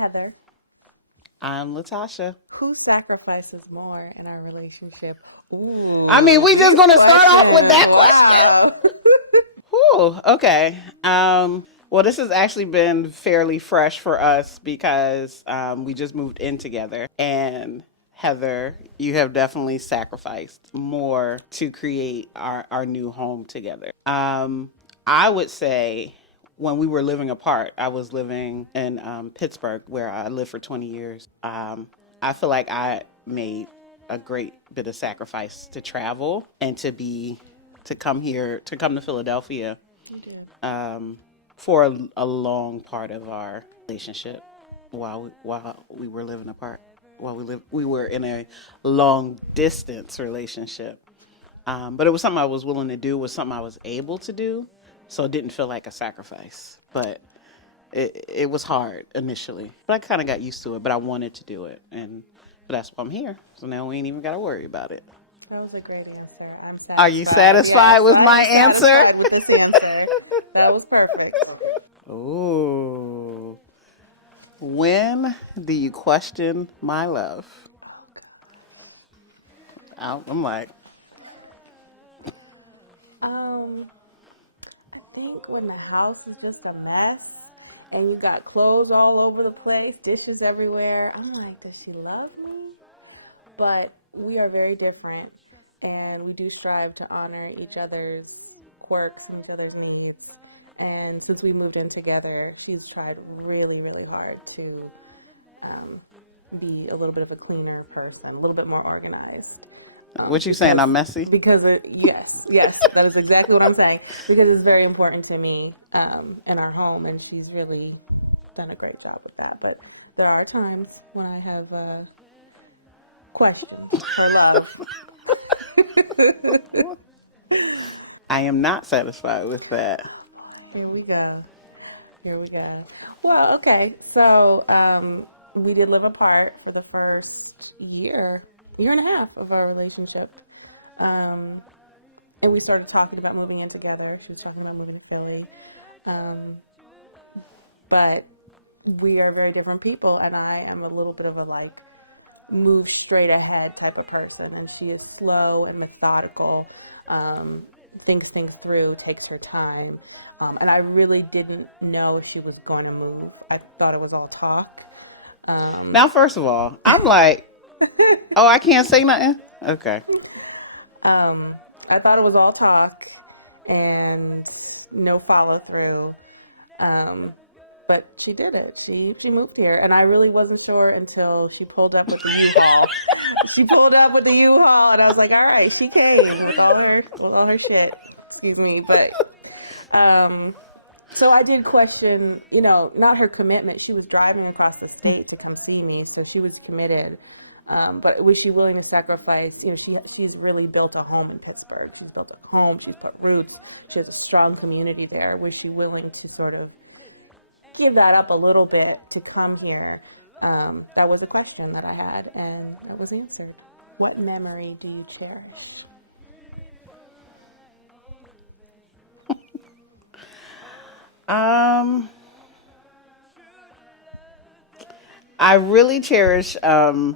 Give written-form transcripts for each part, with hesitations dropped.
Heather. I'm Latasha. Who sacrifices more in our relationship? I mean, Ooh, we just deep gonna start off with question. that question. Wow. Whew, okay. Well, this has actually been fairly fresh for us because we just moved in together. And Heather, you have definitely sacrificed more to create our new home together. I would say when we were living apart, I was living in Pittsburgh where I lived for 20 years. I feel like I made a great bit of sacrifice to travel and to come here, to come to Philadelphia You did. for a long part of our relationship while we were living apart. We were in a long distance relationship. But it was something I was willing to do, was something I was able to do. So it didn't feel like a sacrifice. But it was hard initially. But I kind of got used to it, but I wanted to do it. But that's why I'm here. So now we ain't even got to worry about it. That was a great answer. I'm Are you satisfied. satisfied Yes, with I my am answer? satisfied with this answer. That was perfect. Ooh. When do you question my love? I'm like, I think when the house is just a mess and you got clothes all over the place, dishes everywhere, I'm like, does she love me? But we are very different, and we do strive to honor each other's quirks and each other's needs. And since we moved in together, she's tried really, really hard to um, be a little bit of a cleaner person, a little bit more organized. what you saying? Because I'm messy? yes, that is exactly what I'm saying. Because it's very important to me in our home, and she's really done a great job with that. But there are times when I have questioned her love. I am not satisfied with that. Here we go. Here we go. Well, okay. So we did live apart for the first year and a half of our relationship. Um, and we started talking about moving in together. She was talking about moving to Philly. Um, but we are very different people, and I am a little bit of a like move straight ahead type of person, and she is slow and methodical, thinks things through, takes her time. And I really didn't know if she was going to move. I thought it was all talk. Now, first of all, I'm like, oh, I can't say nothing? Okay. I thought it was all talk and no follow through. But she did it. She moved here, and I really wasn't sure until she pulled up with the U-Haul. She pulled up with the U-Haul, and I was like, all right, she came with all her shit. Excuse me, but so I did question, not her commitment. She was driving across the state to come see me, so she was committed. But was she willing to sacrifice? She's really built a home in Pittsburgh. She's built a home. She's put roots. She has a strong community there. Was she willing to sort of give that up a little bit to come here? That was a question that I had, and it was answered. What memory do you cherish? I really cherish our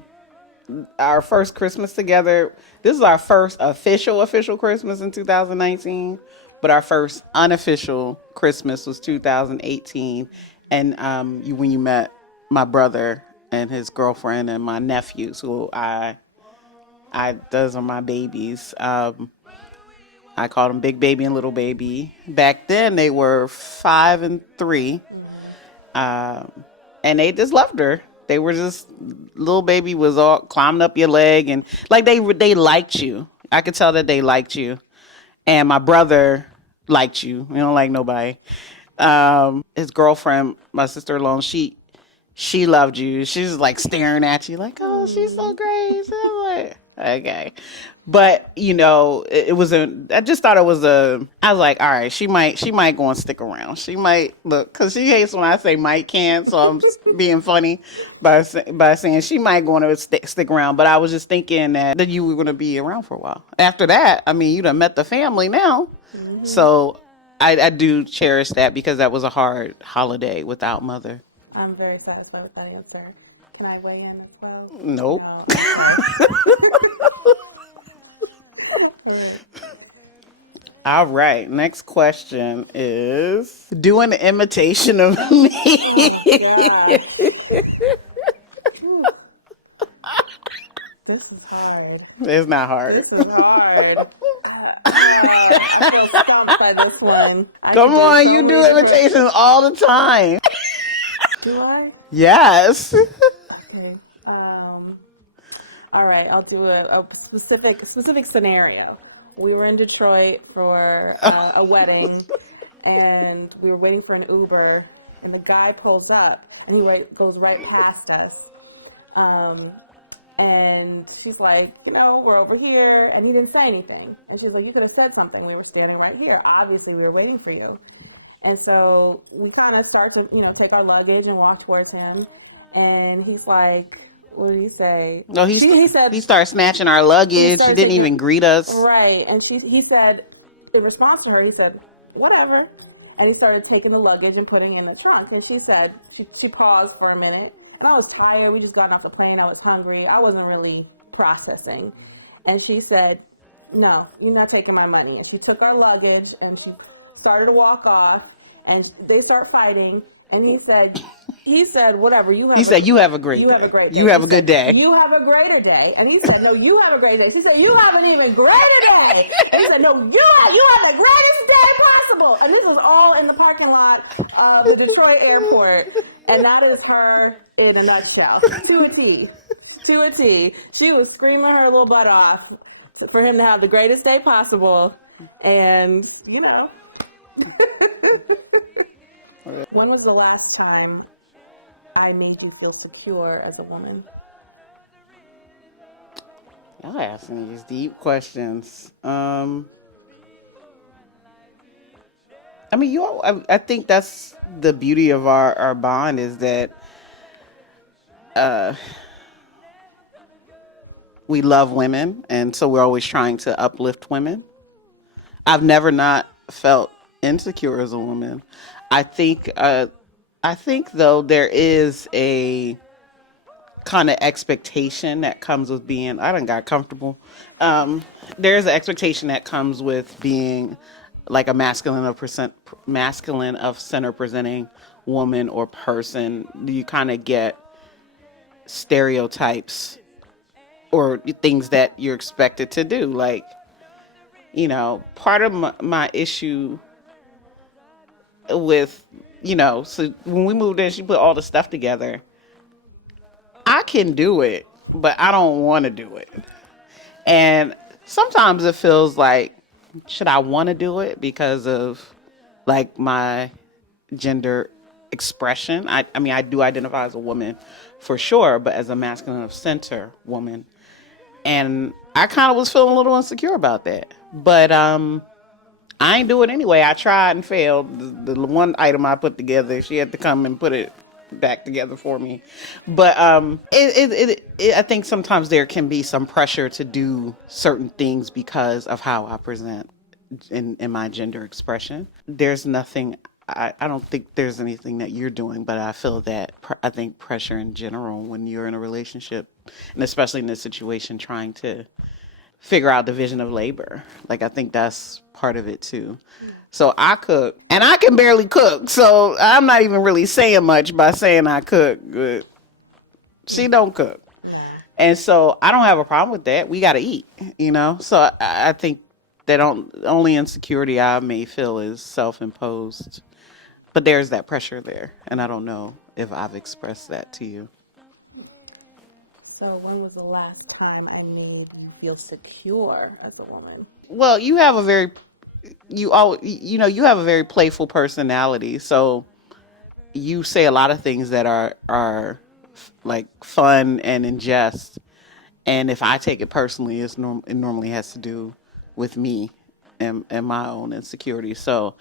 first Christmas together. This is our first official Christmas in 2019, but our first unofficial Christmas was 2018. And when you met my brother and his girlfriend and my nephews, who I those are my babies. I called them Big Baby and Little Baby. Back then they were 5 and 3, and they just loved her. They were just, Little Baby was all climbing up your leg, and like they liked you. I could tell that they liked you, and my brother liked you. You don't like nobody. His girlfriend, my sister-in-law, she loved you. She's like staring at you like, oh, she's so great. So I'm like, okay. But, it was I just thought it was I was like, all right, she might go and stick around. She might look, because she hates when I say might can't. So I'm being funny by saying she might go and stick around. But I was just thinking that you were going to be around for a while. After that, I mean, you done met the family now. Mm-hmm. So I do cherish that because that was a hard holiday without mother. I'm very satisfied with that answer. Can I weigh in as well? Nope. No. Okay. All right. Next question is do an imitation of me. Oh gosh. Whew. This is hard. It's not This hard. is hard. I feel stumped by this one. I Come could go on, so you do many different. imitations all the time. Do I? Yes. Okay. All right. I'll do a specific scenario. We were in Detroit for a wedding, and we were waiting for an Uber, and the guy pulls up, and he goes right past us. And she's like, we're over here, and he didn't say anything. And she's like, you could have said something. We were standing right here. Obviously, we were waiting for you. And so we kind of start to, take our luggage and walk towards him. And he's like, what did he say? No, he said, started snatching our luggage. He didn't even greet us. Right. And he said, in response to her, he said, whatever. And he started taking the luggage and putting it in the trunk. And she said, she paused for a minute. And I was tired. We just got off the plane. I was hungry. I wasn't really processing. And she said, no, you're not taking my money. And she took our luggage and she started to walk off. And they start fighting. And he said, whatever. You have a great day. You have a good day. You have a greater day. And he said, no, you have a great day. She said, you have an even greater day. And he said, no, you have the greatest day possible. And this was all in the parking lot of the Detroit airport. And that is her in a nutshell. To a T. To a T. She was screaming her little butt off for him to have the greatest day possible. And, When was the last time I made you feel secure as a woman? Y'all asking these deep questions. I think that's the beauty of our bond is that we love women, and so we're always trying to uplift women. I've never not felt insecure as a woman. I think though there is a kind of expectation that comes with being. I done got comfortable. There's an expectation that comes with being like a masculine of center presenting woman or person. You kind of get stereotypes or things that you're expected to do. Like, part of my issue with, so when we moved in, she put all the stuff together. I can do it, but I don't want to do it. And sometimes it feels like, should I want to do it because of like my gender expression? I mean, I do identify as a woman for sure, but as a masculine of center woman. And I kind of was feeling a little insecure about that. But I ain't do it anyway. I tried and failed. The one item I put together, she had to come and put it back together for me. But I think sometimes there can be some pressure to do certain things because of how I present in my gender expression. There's nothing. I don't think there's anything that you're doing, but I feel that I think pressure in general when you're in a relationship, and especially in this situation, trying to figure out division of labor. Like, I think that's part of it too. So I cook, and I can barely cook. So I'm not even really saying much by saying I cook, but she don't cook. Yeah. And so I don't have a problem with that. We got to eat, So I think that only insecurity I may feel is self-imposed. But there's that pressure there. And I don't know if I've expressed that to you. So when was the last time I made you feel secure as a woman? Well, you have a very playful personality. So you say a lot of things that are like fun and in jest. And if I take it personally, it normally has to do with me and my own insecurity. So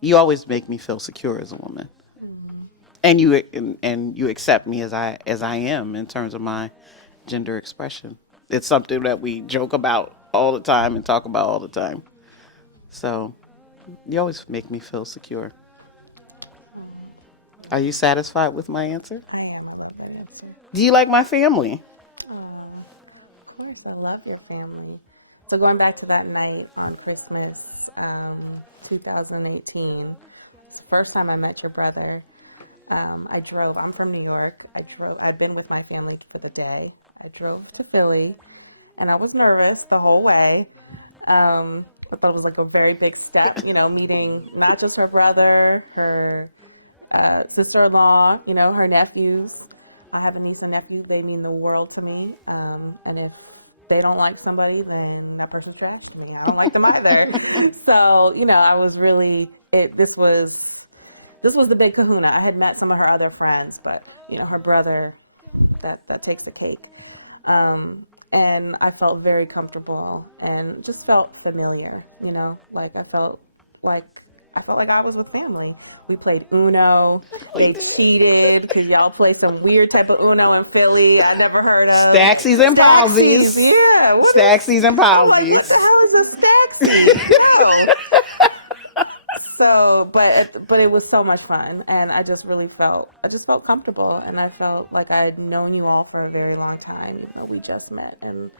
you always make me feel secure as a woman. Mm-hmm. And you accept me as I am in terms of my gender expression. It's something that we joke about all the time and talk about all the time. So you always make me feel secure. Are you satisfied with my answer? I am. I love that answer. Do you like my family? Oh, of course, I love your family. So going back to that night on Christmas, 2018, it's the first time I met your brother. I drove. I'm from New York. I've been with my family for the day. I drove to Philly, and I was nervous the whole way. I thought it was like a very big step, meeting not just her brother, her sister-in-law, her nephews. I have a niece and nephew. They mean the world to me. And if they don't like somebody, then that person's trash to me. I don't like them either. So, I was really, this was the big kahuna. I had met some of her other friends, but, her brother, that takes the cake. And I felt very comfortable and just felt familiar, like I felt like I was with family. We played Uno. They cheated because y'all play some weird type of Uno in Philly I never heard of. Stacksies and Palsies. Yeah. Stacksies and Palsies. What the hell is a Stacksies? No. So, but it was so much fun, and I just felt comfortable, and I felt like I had known you all for a very long time. We just met, and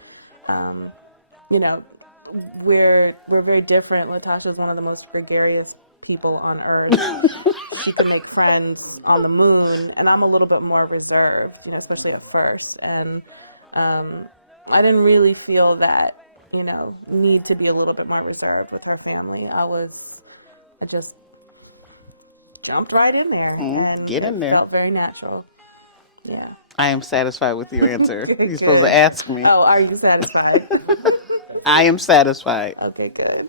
we're very different. Latasha's one of the most gregarious people on earth. She can make friends on the moon, and I'm a little bit more reserved, especially at first. And I didn't really feel that, need to be a little bit more reserved with her family. I just jumped right in there. And get in there. It felt very natural. Yeah. I am satisfied with your answer. You're supposed to ask me. Oh, are you satisfied? I am satisfied. Okay, good.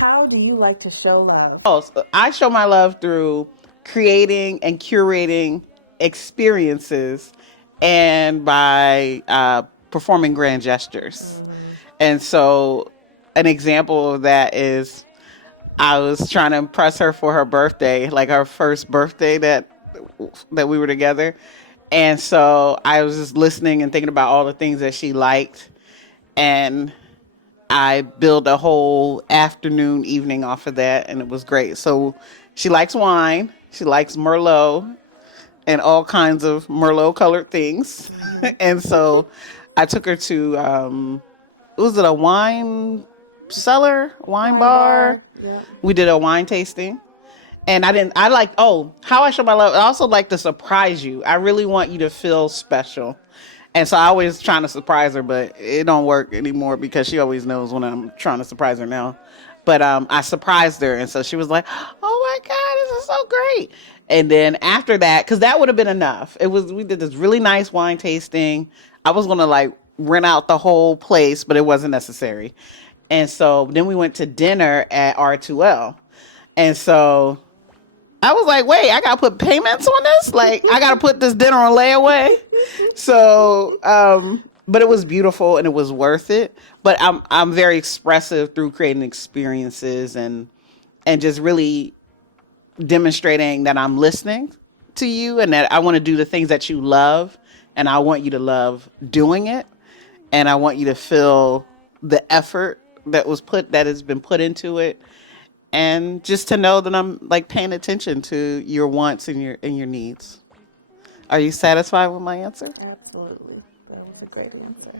How do you like to show love? Oh, so I show my love through creating and curating experiences and by performing grand gestures. Mm-hmm. And so an example of that is I was trying to impress her for her birthday, like our first birthday that we were together. And so I was just listening and thinking about all the things that she liked. And I built a whole afternoon, evening off of that, and it was great. So she likes wine. She likes Merlot and all kinds of Merlot-colored things. Mm-hmm. And so I took her to, was it a wine cellar, wine bar? Yeah. We did a wine tasting. And how I show my love, I also like to surprise you. I really want you to feel special. And so I always trying to surprise her, but it don't work anymore because she always knows when I'm trying to surprise her now. But I surprised her, and so she was like, "Oh my God, this is so great!" And then after that, because that would have been enough. We did this really nice wine tasting. I was gonna rent out the whole place, but it wasn't necessary. And so then we went to dinner at R2L, and so I was like, wait, I gotta put payments on this? I gotta put this dinner on layaway? So, but it was beautiful and it was worth it. But I'm very expressive through creating experiences and just really demonstrating that I'm listening to you and that I want to do the things that you love, and I want you to love doing it, and I want you to feel the effort that has been put into it. And just to know that I'm paying attention to your wants and your needs. Are you satisfied with my answer? Absolutely. That was a great answer.